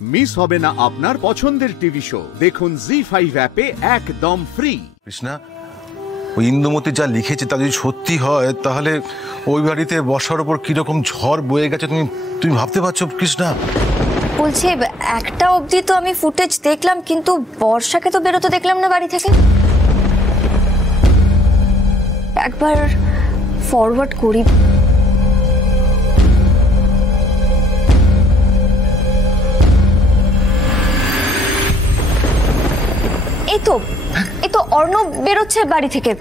Miss হবে না আপনার পছন্দের টিভি শো। দেখুন জি5 অ্যাপে একদম ফ্রি। কৃষ্ণা, ওই ইন্দুমতি যা লিখেছে তা যদি সত্যি হয় তাহলে ওই বাড়িতে বর্ষার ওপর কিরকম ঝড় বয়ে গেছে তুমি ভাবতে পারছো কৃষ্ণা? বলছি একটা অবধি তো আমি ফুটেজ দেখলাম, কিন্তু বর্ষাকে তো বেরোতে দেখলাম না বাড়ি থেকে। একবার ফরওয়ার্ড করি। এই তো অর্ণব বেরোচ্ছে বাড়ি থেকে।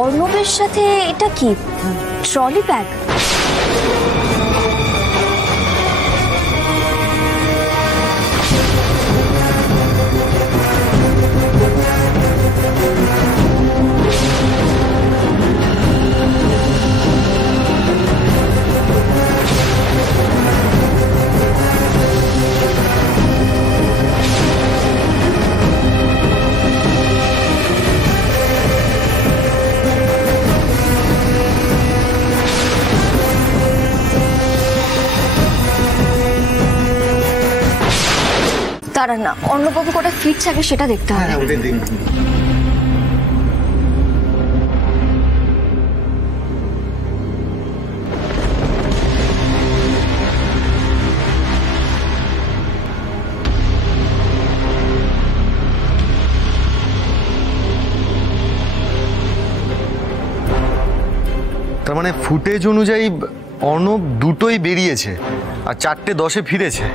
অর্ণবের সাথে এটা কি ট্রলি ব্যাগ? তারা না অন্নবাবু কোটা ফিরছে, আগে সেটা দেখতে হবে। তার মানে ফুটেজ অনুযায়ী অর্ণব দুটোই বেরিয়েছে আর 4:10 ফিরেছে।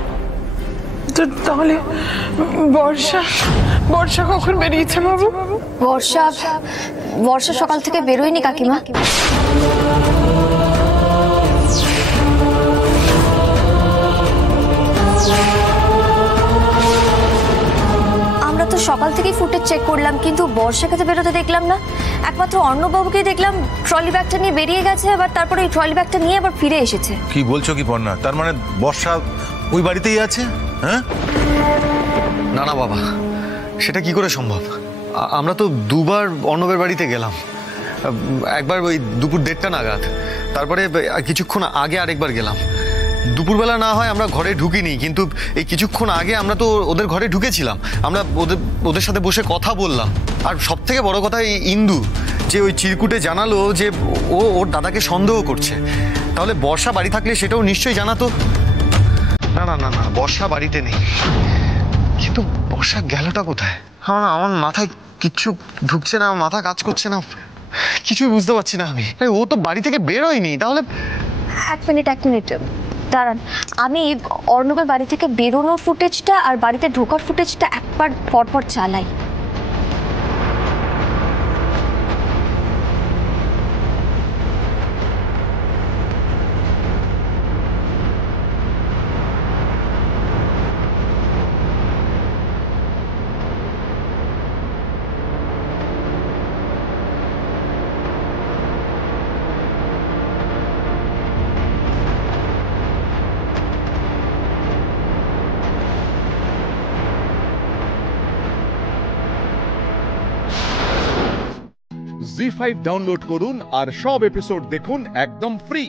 তাহলে বর্ষা কখন বেরিয়েছে বাবু? বর্ষা সকাল থেকে বেরোয়নি কাকিমা। আমরা তো সকাল থেকেই ফুটেজ চেক করলাম, কিন্তু বর্ষাকে তো বেরোতে দেখলাম না। একমাত্র অর্ণববাবুকেই দেখলাম ট্রলি ব্যাগটা নিয়ে বেরিয়ে গেছে, আবার তারপরে ওই ট্রলি ব্যাগটা নিয়ে আবার ফিরে এসেছে। কি বলছো কি পর্ণা? তার মানে বর্ষা ওই বাড়িতেই আছে? হ্যাঁ না না বাবা, সেটা কি করে সম্ভব? আমরা তো দুবার অর্ণবের বাড়িতে গেলাম। একবার ওই দুপুর 1:30 নাগাদ, তারপরে কিছুক্ষণ আগে আরেকবার গেলাম। দুপুরবেলা না হয় আমরা ঘরে ঢুকিনি, কিন্তু এই কিছুক্ষণ আগে আমরা তো ওদের ঘরে ঢুকেছিলাম। আমরা ওদের সাথে বসে কথা বললাম। আর সব থেকে বড় কথা, এই ইন্দু যে ওই চিরকুটে জানালো যে ওর দাদাকে সন্দেহ করছে, তাহলে বর্ষা বাড়ি থাকলে সেটাও নিশ্চয়ই জানাতো। না না না না, বর্ষা বাড়িতে নেই। কিন্তু বর্ষা গেলটা কোথায়? আমার মাথায় কিচ্ছু ঢুকছে না, মাথা কাজ করছে না, কিছুই বুঝতে পারছি না আমি। ও তো বাড়ি থেকে বেরোয়নি, তাহলে? এক মিনিট দাঁড়ান, আমি অর্ণবের বাড়ি থেকে বেরোনোর ফুটেজটা আর বাড়িতে ঢোকার ফুটেজটা একবার পরপর চালাই। জি5 ডাউনলোড করুন আর সব এপিসোড দেখুন একদম ফ্রি।